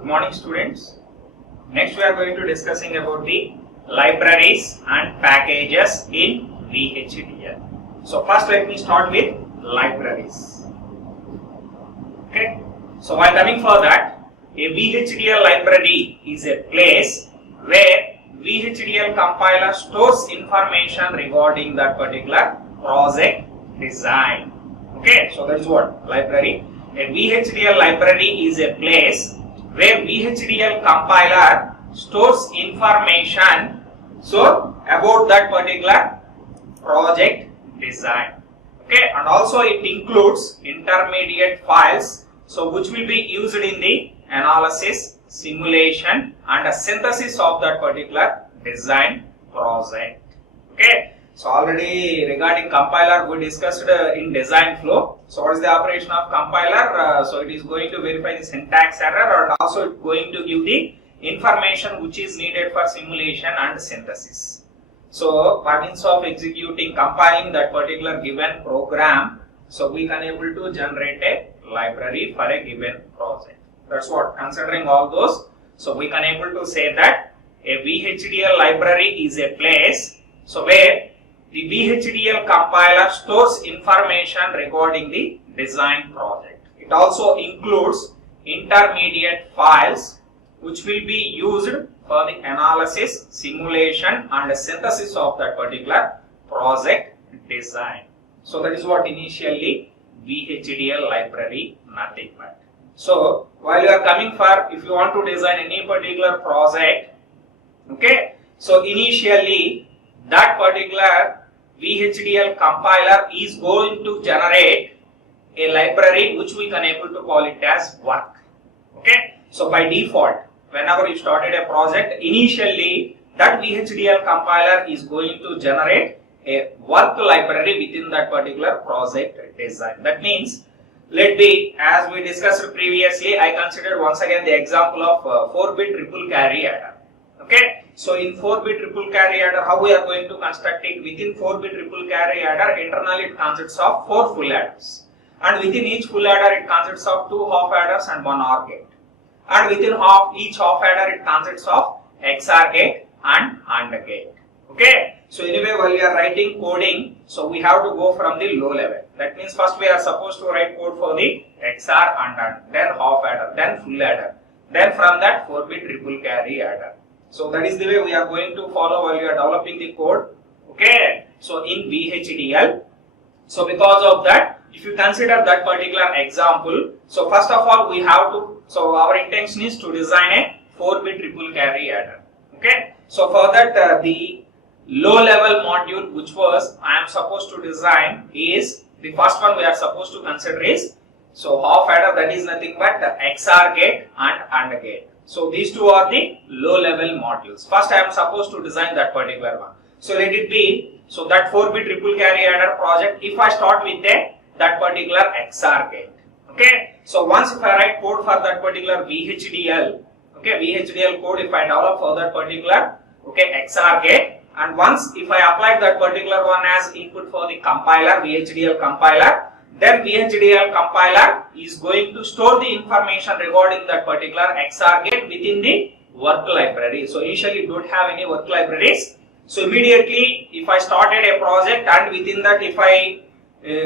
Good morning, students. Next we are going to discussing about the libraries and packages in VHDL. So first let me start with libraries. Okay. So while coming for that, a VHDL library is a place where VHDL compiler stores information regarding that particular project design. Okay, so that is what library. A VHDL library is a place where VHDL compiler stores information about that particular project design. Okay, and also it includes intermediate files which will be used in the analysis, simulation and synthesis of that particular design project. Okay, so already regarding compiler we discussed in design flow. So what is the operation of compiler? So it is going to verify the syntax error and also it going to give the information which is needed for simulation and synthesis. So by means of executing, compiling that particular given program, so we can able to generate a library for a given project. That's what, considering all those, so we can able to say that a VHDL library is a place where the VHDL compiler stores information regarding the design project. It also includes intermediate files which will be used for the analysis, simulation and synthesis of that particular project design. So that is what initially VHDL library, nothing but. So while you are coming for, if you want to design any particular project, okay, so initially that particular VHDL compiler is going to generate a library which we can able to call it as work. Okay, so by default, whenever you started a project, initially that VHDL compiler is going to generate a work library within that particular project design. That means, let be, as we discussed previously, I considered once again the example of 4-bit triple carry adder. Okay, so in 4-bit triple carry adder, how we are going to construct it? Within 4-bit triple carry adder, internally it consists of 4 full adders, and within each full adder it consists of 2 half adders and 1 OR gate, and within each half adder it consists of XOR gate and AND gate. Okay, so anyway, while we are writing coding, so we have to go from the low level. That means first we are supposed to write code for the XOR and AND, then half adder, then full adder, then from that 4-bit triple carry adder. So that is the way we are going to follow while we are developing the code. Okay, so in VHDL, so because of that, if you consider that particular example, so first of all we have to, so our intention is to design a 4-bit triple carry adder. Okay, so for that the low level module which was I am supposed to design is, the first one we are supposed to consider is, so half adder, that is nothing but the XOR gate and AND gate. So these two are the low level modules. First I am supposed to design that particular one. So let it be, so that 4-bit triple carry adder project, if I start with that particular XOR gate. Okay, so once if I write code for that particular VHDL, okay, VHDL code if I develop for that particular, okay, XOR gate, and once if I apply that particular one as input for the compiler, VHDL compiler, then VHDL compiler is going to store the information regarding that particular XOR gate within the work library. So initially you don't have any work libraries. So immediately if I started a project and within that if I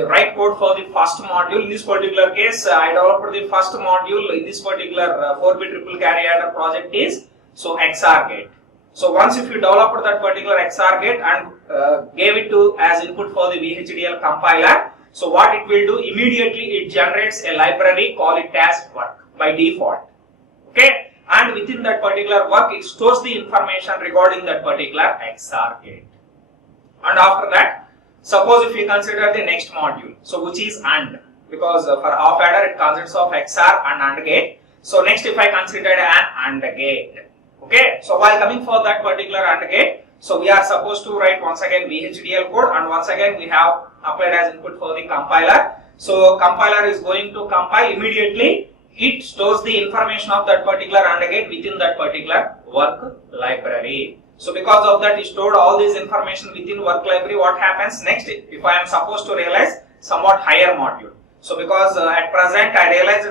write code for the first module, in this particular case I developed the first module in this particular 4-bit triple carry adder project is so XOR gate. So once if you developed that particular XOR gate and gave it to as input for the VHDL compiler, so what it will do, immediately it generates a library, call it as work by default. Okay, and within that particular work it stores the information regarding that particular XOR gate. And after that, suppose if you consider the next module, so which is AND, because for half adder it consists of XOR and AND gate. So next if I consider an AND gate. Okay, so while coming for that particular AND gate, so we are supposed to write once again VHDL code and once again we have applied as input for the compiler. So compiler is going to compile immediately, it stores the information of that particular AND gate within that particular work library. So because of that it stored all this information within work library. What happens next if I am supposed to realize somewhat higher module? So because at present I realized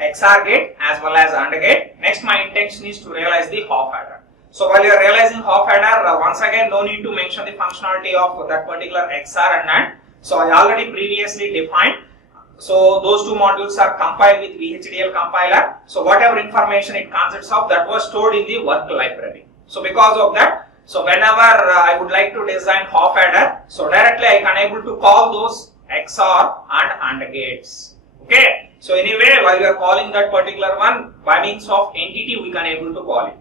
XOR gate as well as AND gate. Next, my intention is to realize the half adder. So while you are realizing half adder, once again no need to mention the functionality of that particular XOR and AND. So I already previously defined. So those two modules are compiled with VHDL compiler. So whatever information it consists of, that was stored in the work library. So because of that, so whenever I would like to design half adder, so directly I can able to call those XOR and AND gates. Okay. So anyway, while we are calling that particular one by means of entity, we can able to call it.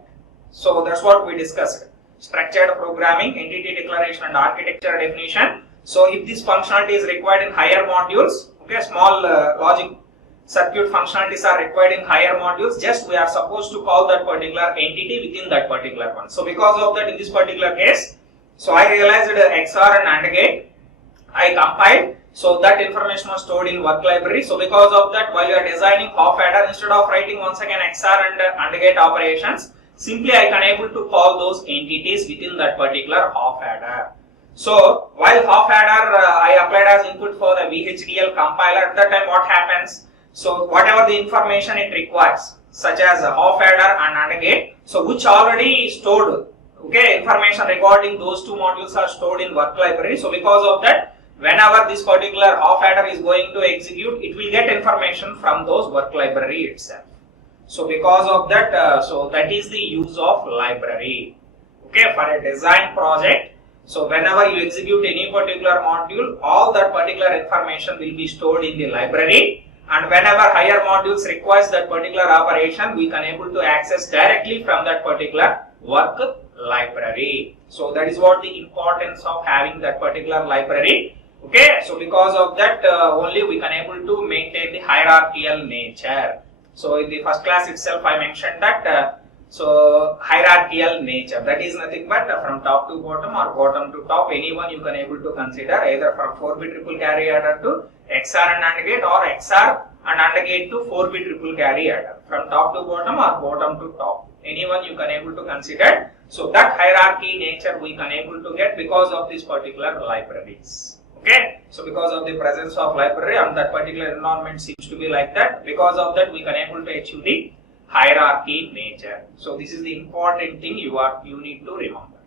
So that's what we discussed. Structured programming, entity declaration and architecture definition. So if this functionality is required in higher modules, okay, small logic circuit functionalities are required in higher modules, just we are supposed to call that particular entity within that particular one. So because of that, in this particular case, so I realized XOR and AND gate, I compiled, so that information was stored in work library. So because of that, while you are designing half adder, instead of writing once again XOR and AND gate operations, simply I can able to call those entities within that particular half adder. So while half adder I applied as input for the VHDL compiler, at that time what happens? So whatever the information it requires, such as a half adder and AND gate, so which already stored, okay, information regarding those two modules are stored in work library. So because of that, whenever this particular half adder is going to execute, it will get information from those work library itself. So because of that, so that is the use of library. Okay, for a design project. So whenever you execute any particular module, all that particular information will be stored in the library, and whenever higher modules requires that particular operation, we can able to access directly from that particular work library. So that is what the importance of having that particular library. Okay, so because of that only we can able to maintain the hierarchical nature. So in the first class itself I mentioned that so hierarchical nature, that is nothing but from top to bottom or bottom to top, anyone you can able to consider, either from 4-bit triple carry adder to XOR and AND gate, or XOR and AND gate to 4-bit triple carry adder, from top to bottom or bottom to top, anyone you can able to consider. So that hierarchy nature we can able to get because of these particular libraries. Okay, so because of the presence of library and that particular environment seems to be like that, because of that we can able to achieve the hierarchy nature. So this is the important thing you need to remember.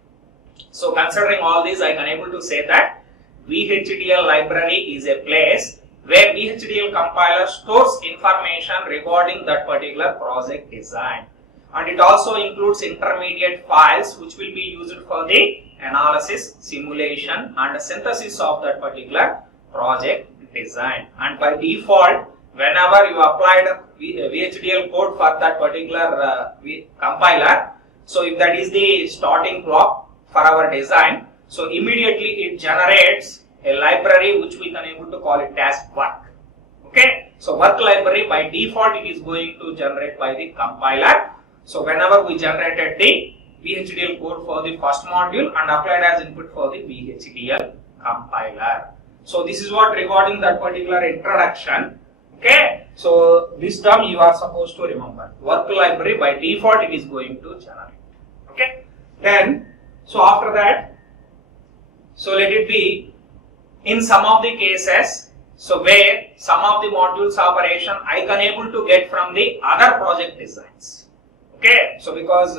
So considering all this, I can able to say that VHDL library is a place where VHDL compiler stores information regarding that particular project design, and it also includes intermediate files which will be used for the analysis, simulation and synthesis of that particular project design. And by default, whenever you applied VHDL code for that particular compiler, so if that is the starting clock for our design, so immediately it generates a library which we can able to call it as work. Okay, so work library by default it is going to generate by the compiler. So whenever we generated the VHDL code for the first module and applied as input for the VHDL compiler. So this is what regarding that particular introduction. Okay, so this term you are supposed to remember. Work library by default it is going to generate. Okay, then so after that, so let it be in some of the cases, so where some of the modules operation I can able to get from the other project designs. Okay, so because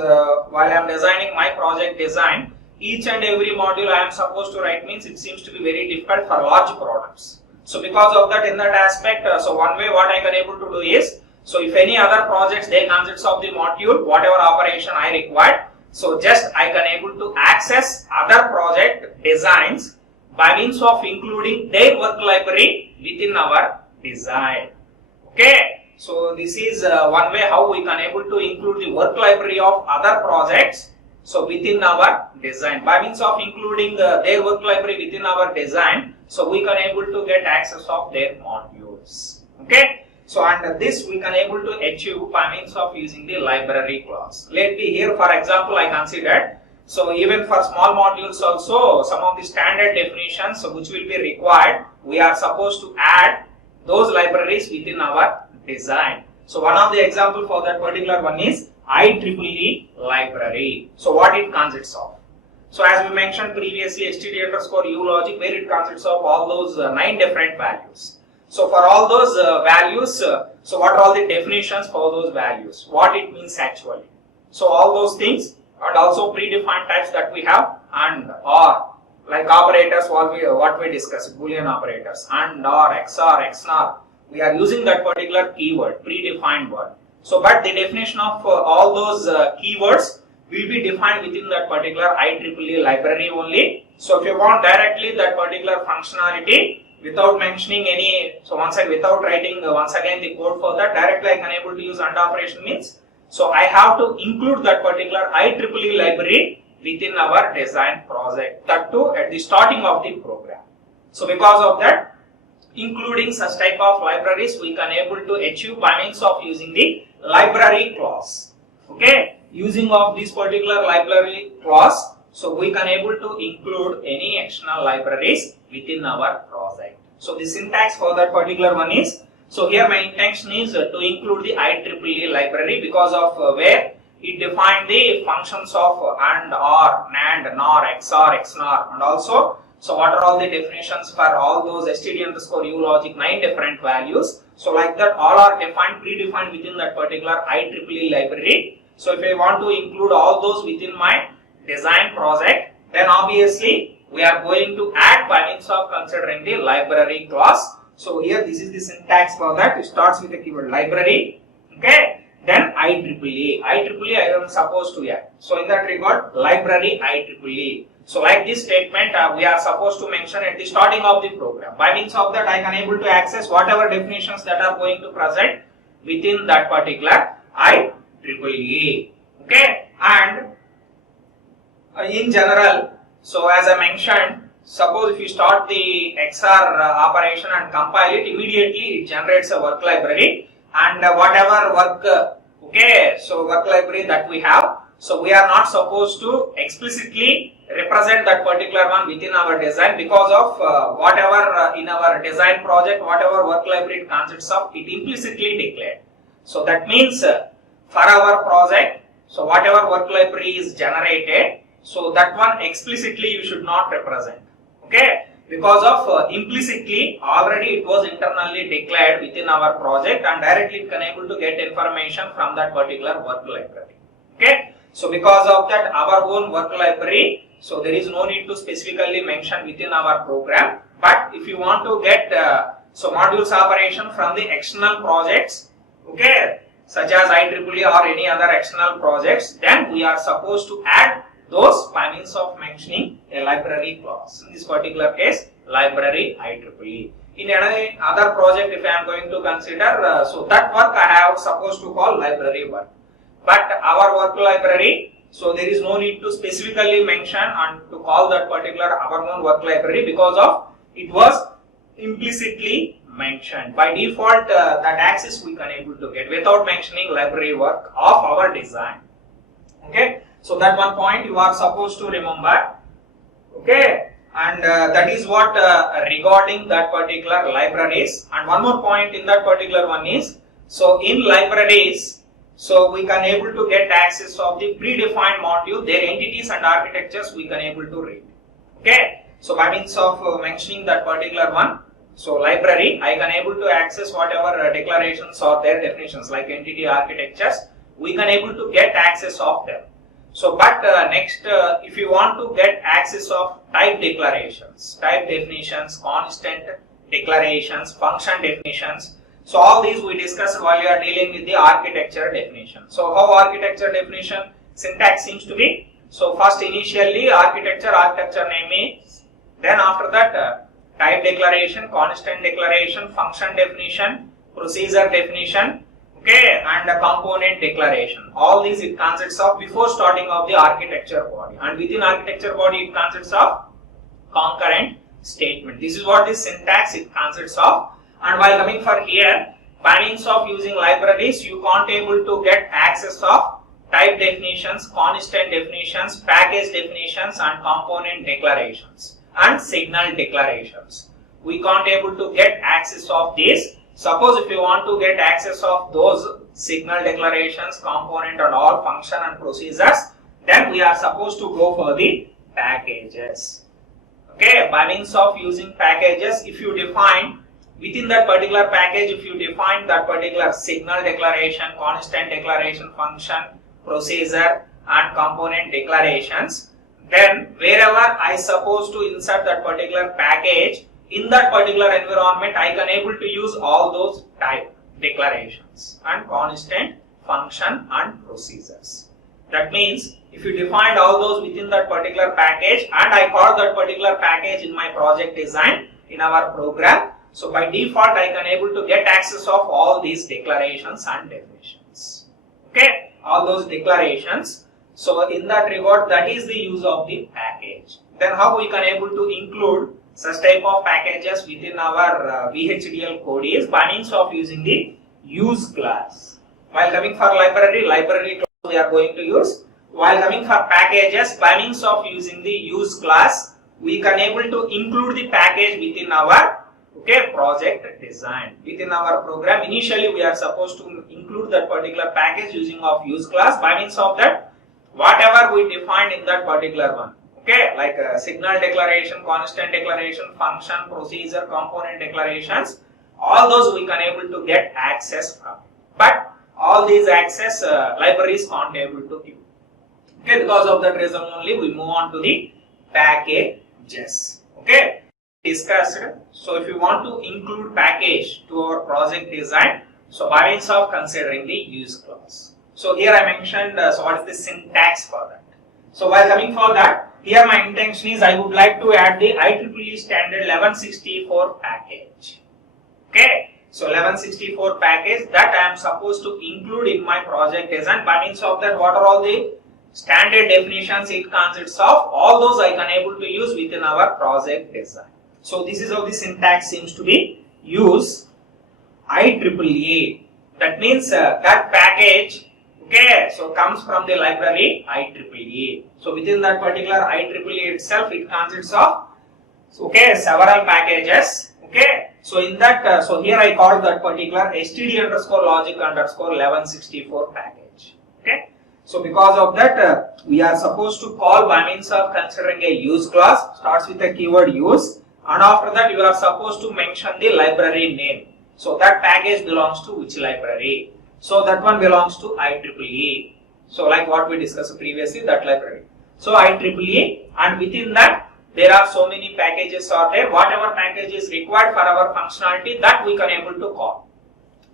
while I am designing my project design, each and every module I am supposed to write means it seems to be very difficult for large products. So because of that, in that aspect, so one way what I can able to do is, so if any other projects they consist of the module, whatever operation I required, so just I can able to access other project designs by means of including their work library within our design. Okay. So this is one way how we can able to include the work library of other projects, so within our design. By means of including their work library within our design, so we can able to get access of their modules. Okay, so and this we can able to achieve by means of using the library clause. Let me here for example I considered, so even for small modules also some of the standard definitions which will be required, we are supposed to add those libraries within our design. So one of the example for that particular one is IEEE library. So what it consists of? So as we mentioned previously, std_u logic, where it consists of all those 9 different values. So for all those values, so what are all the definitions for those values? What it means actually? So all those things, and also predefined types that we have, and or like operators what we discussed, Boolean operators, and or XOR, XNOR. We are using that particular keyword, predefined word. So but the definition of all those keywords will be defined within that particular IEEE library only. So if you want directly that particular functionality without mentioning any, so once again without writing once again the code for that, directly I can able to use AND operation means, so I have to include that particular IEEE library within our design project, that too at the starting of the program. So because of that, including such type of libraries we can able to achieve by means of using the library clause. Okay, using of this particular library clause, so we can able to include any external libraries within our project. So the syntax for that particular one is, so here my intention is to include the IEEE library because of where it defined the functions of AND, OR, NAND, NOR, XOR, XNOR, and also, so what are all the definitions for all those std_u logic 9 different values. So like that all are defined, predefined within that particular IEEE library. So if I want to include all those within my design project, then obviously we are going to add by means of considering the library clause. So here this is the syntax for that. It starts with the keyword library, okay, then IEEE. IEEE I am supposed to add. So in that regard, library IEEE. So like this statement we are supposed to mention at the starting of the program. By means of that I can able to access whatever definitions that are going to present within that particular IEEE. Okay, and in general, so as I mentioned, suppose if you start the XOR operation and compile it, immediately it generates a work library, and whatever work, okay, so work library that we have, so we are not supposed to explicitly represent that particular one within our design because of whatever in our design project, whatever work library it consists of, it implicitly declared. So that means for our project, so whatever work library is generated, so that one explicitly you should not represent, okay, because of implicitly already it was internally declared within our project, and directly it can able to get information from that particular work library. Okay, so because of that our own work library, so there is no need to specifically mention within our program. But if you want to get so modules operation from the external projects, okay, such as IEEE or any other external projects, then we are supposed to add those by means of mentioning a library clause. In this particular case, library IEEE. In any other project, if I am going to consider, so that work I have supposed to call library work. But our work library, so there is no need to specifically mention and to call that particular our own work library because of it was implicitly mentioned. By default, that access we can able to get without mentioning library work of our design. Okay. So that one point you are supposed to remember, okay, and that is what regarding that particular libraries. And one more point in that particular one is, so in libraries, so we can able to get access of the predefined module, their entities and architectures we can able to read. Okay, so by means of mentioning that particular one, so library, I can able to access whatever declarations or their definitions like entity architectures, we can able to get access of them. So, but next, if you want to get access of type declarations, type definitions, constant declarations, function definitions, so all these we discussed while you are dealing with the architecture definition. So, how architecture definition syntax seems to be? So, first initially architecture name is, then after that type declaration, constant declaration, function definition, procedure definition, okay, and a component declaration. All these it consists of before starting of the architecture body, and within architecture body it consists of concurrent statement. This is what this syntax it consists of. And while coming for here, by means of using libraries, you can't able to get access of type definitions, constant definitions, package definitions, and component declarations and signal declarations. We can't able to get access of this. Suppose if you want to get access of those signal declarations, component and all function and procedures, then we are supposed to go for the packages. Okay, by means of using packages, if you define within that particular package, if you define that particular signal declaration, constant declaration function, procedure and component declarations, then wherever I suppose to insert that particular package in that particular environment, I can able to use all those type declarations and constant, function and procedures. That means if you defined all those within that particular package and I call that particular package in my project design in our program, so by default I can able to get access of all these declarations and definitions. Okay, all those declarations. So in that regard, that is the use of the package. Then how we can able to include such type of packages within our VHDL code is by means of using the use class. While coming for library class we are going to use. While coming for packages, by means of using the use class, we can able to include the package within our project design. Within our program, initially we are supposed to include that particular package using of use class. By means of that, whatever we defined in that particular one, like signal declaration, constant declaration, function, procedure, component declarations, all those we can able to get access from. But all these access libraries can't able to give. Because of that reason only we move on to the packages. Discussed. So if you want to include package to our project design, so by means of considering the use clause. So here I mentioned so what is the syntax for that. So while coming for that, here my intention is I would like to add the IEEE standard 1164 package. So 1164 package that I am supposed to include in my project design. By means of that, what are all the standard definitions it consists of, all those I can able to use within our project design. So this is how the syntax seems to be. Use IEEE. That means that package so comes from the library IEEE. So within that particular IEEE itself, it consists of several packages. So in that, so here I call that particular std_logic_1164 package. So because of that, we are supposed to call by means of considering a use clause, starts with the keyword use, and after that you are supposed to mention the library name. So that package belongs to which library? So that one belongs to IEEE. So like what we discussed previously, that library. So IEEE, and within that there are so many packages are there. Whatever package is required for our functionality, that we can able to call.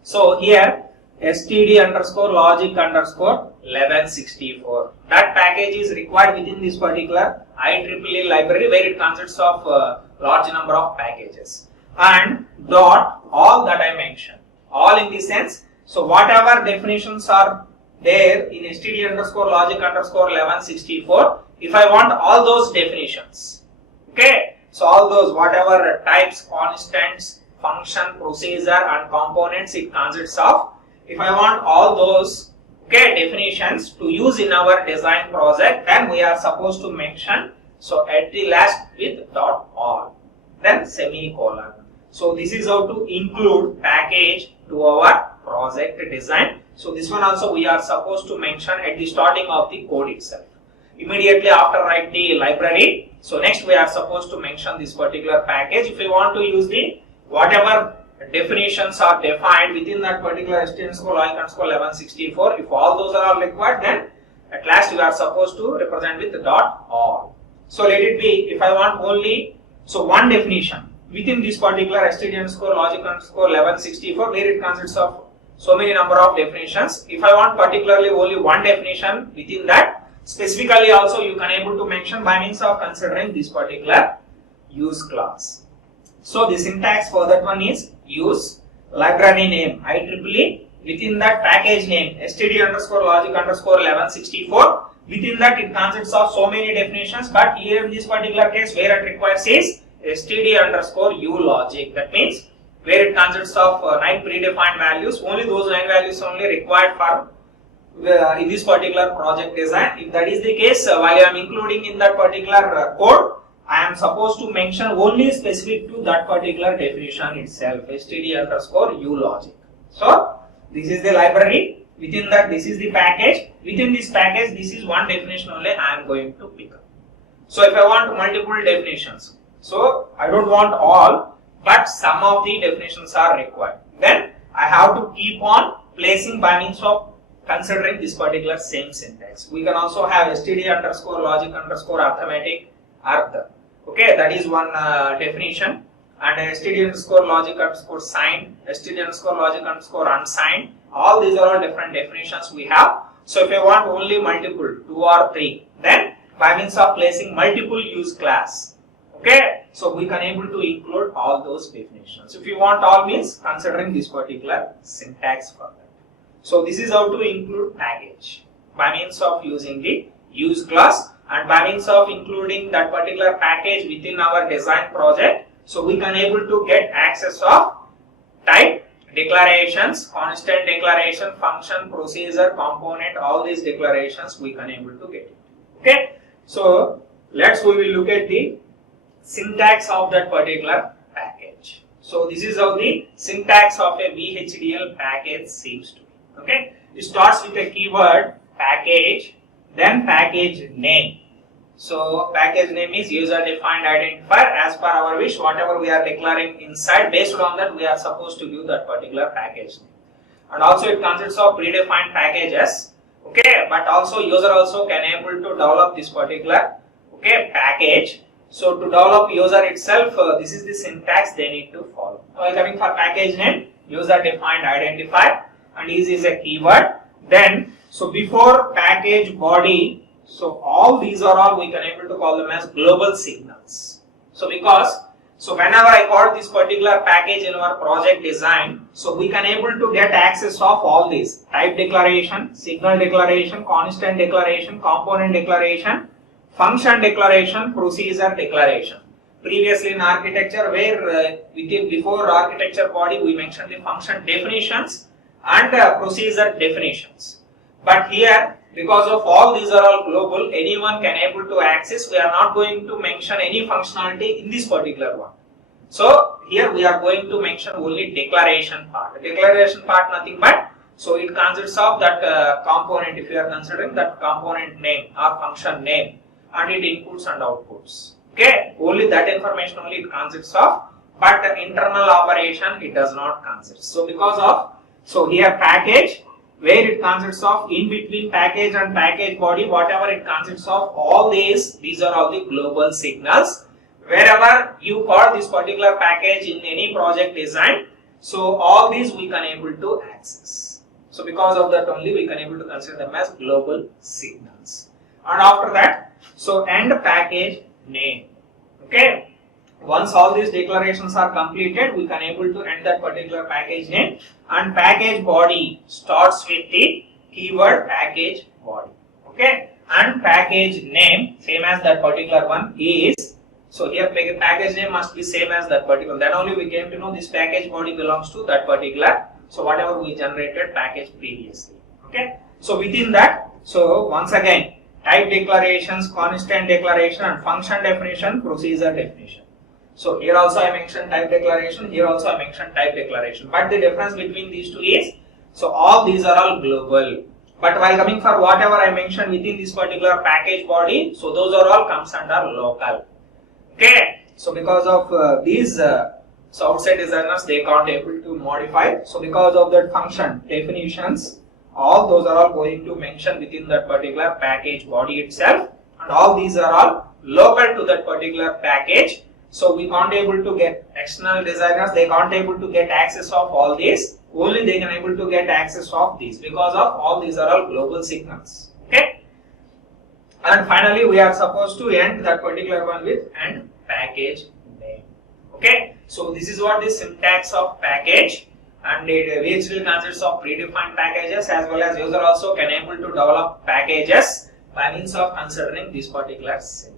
So here std_logic_1164. That package is required within this particular IEEE library where it consists of large number of packages. And dot all that I mentioned. All in the sense, so whatever definitions are there in std_logic_1164, if I want all those definitions, so all those whatever types, constants, function, procedure and components it consists of, if I want all those definitions to use in our design project, then we are supposed to mention so at the last with dot all, then semicolon. So this is how to include package to our project design. So this one also we are supposed to mention at the starting of the code itself. Immediately after write the library, so next we are supposed to mention this particular package. If we want to use the whatever definitions are defined within that particular std_logic_1164, if all those are all required, then at last you are supposed to represent with dot all. So let it be, if I want only one definition within this particular std_logic_1164 where it consists of so many number of definitions, if I want particularly only one definition within that, specifically also you can able to mention by means of considering this particular use clause. So the syntax for that one is use library name IEEE, within that package name std_logic_1164, within that it consists of so many definitions, but here in this particular case where it requires is std_ulogic. That means where it consists of 9 predefined values, only those 9 values only required for in this particular project design. If that is the case, while I am including in that particular code, I am supposed to mention only specific to that particular definition itself, std_ulogic. So this is the library, within that this is the package, within this package this is one definition only I am going to pick up. So if I want multiple definitions, so I don't want all, but some of the definitions are required. Then I have to keep on placing by means of considering this particular same syntax. We can also have std underscore logic underscore arithmetic arth. Okay, that is one definition. And std underscore logic underscore signed, std underscore logic underscore unsigned. All these are all different definitions we have. So if you want only multiple, 2 or 3, then by means of placing multiple use class. Okay, so we can able to include all those definitions. If you want all means considering this particular syntax for that. So this is how to include package by means of using the use class and by means of including that particular package within our design project. So we can able to get access of type, declarations, constant declaration, function, procedure, component, all these declarations we can able to get it. Okay, so we will look at the syntax of that particular package. So this is how the syntax of a VHDL package seems to be. Okay, it starts with a keyword package, then package name. So package name is user defined identifier. As per our wish, whatever we are declaring inside, based on that we are supposed to give that particular package name. And also it consists of predefined packages. Okay, but also user also can able to develop this particular package. So to develop user itself, this is the syntax they need to follow. While coming for package name, user defined identifier, and is a keyword. Then so before package body, so all these are all we can able to call them as global signals. So whenever I call this particular package in our project design, so we can able to get access of all these type declaration, signal declaration, constant declaration, component declaration, function declaration, procedure declaration. Previously in architecture, where before architecture body we mentioned the function definitions and procedure definitions. But here, because of all these are all global, anyone can able to access. We are not going to mention any functionality in this particular one. So here we are going to mention only declaration part. The declaration part nothing but, so it consists of that component, if you are considering that component name or function name, and it inputs and outputs. Okay, only that information only it consists of, but the internal operation it does not consist. So because of, so here package, where it consists of in between package and package body, whatever it consists of, all these are all the global signals. Wherever you call this particular package in any project design, so all these we can able to access. So because of that only we can able to consider them as global signals. And after that, so end package name. Okay. Once all these declarations are completed, we can able to end that particular package name, and package body starts with the keyword package body. Okay, and package name same as that particular one is, so here package name must be same as that particular, then only we came to know this package body belongs to that particular, so whatever we generated package previously. Okay, so within that, so once again type declarations, constant declaration, and function definition, procedure definition. So here also I mentioned type declaration, here also I mentioned type declaration. But the difference between these two is, so all these are all global. But while coming for whatever I mentioned within this particular package body, so those are all comes under local. Okay. So because of these, so outside designers they can't able to modify. So because of that function definitions, all those are all going to mention within that particular package body itself, and all these are all local to that particular package. So we can't able to get external designers, they can't able to get access of all these, only they can able to get access of these, because of all these are all global signals. Okay. And finally we are supposed to end that particular one with end package name. Okay. So this is what the syntax of package, and which will consist of predefined packages, as well as user also can able to develop packages by means of considering this particular syntax.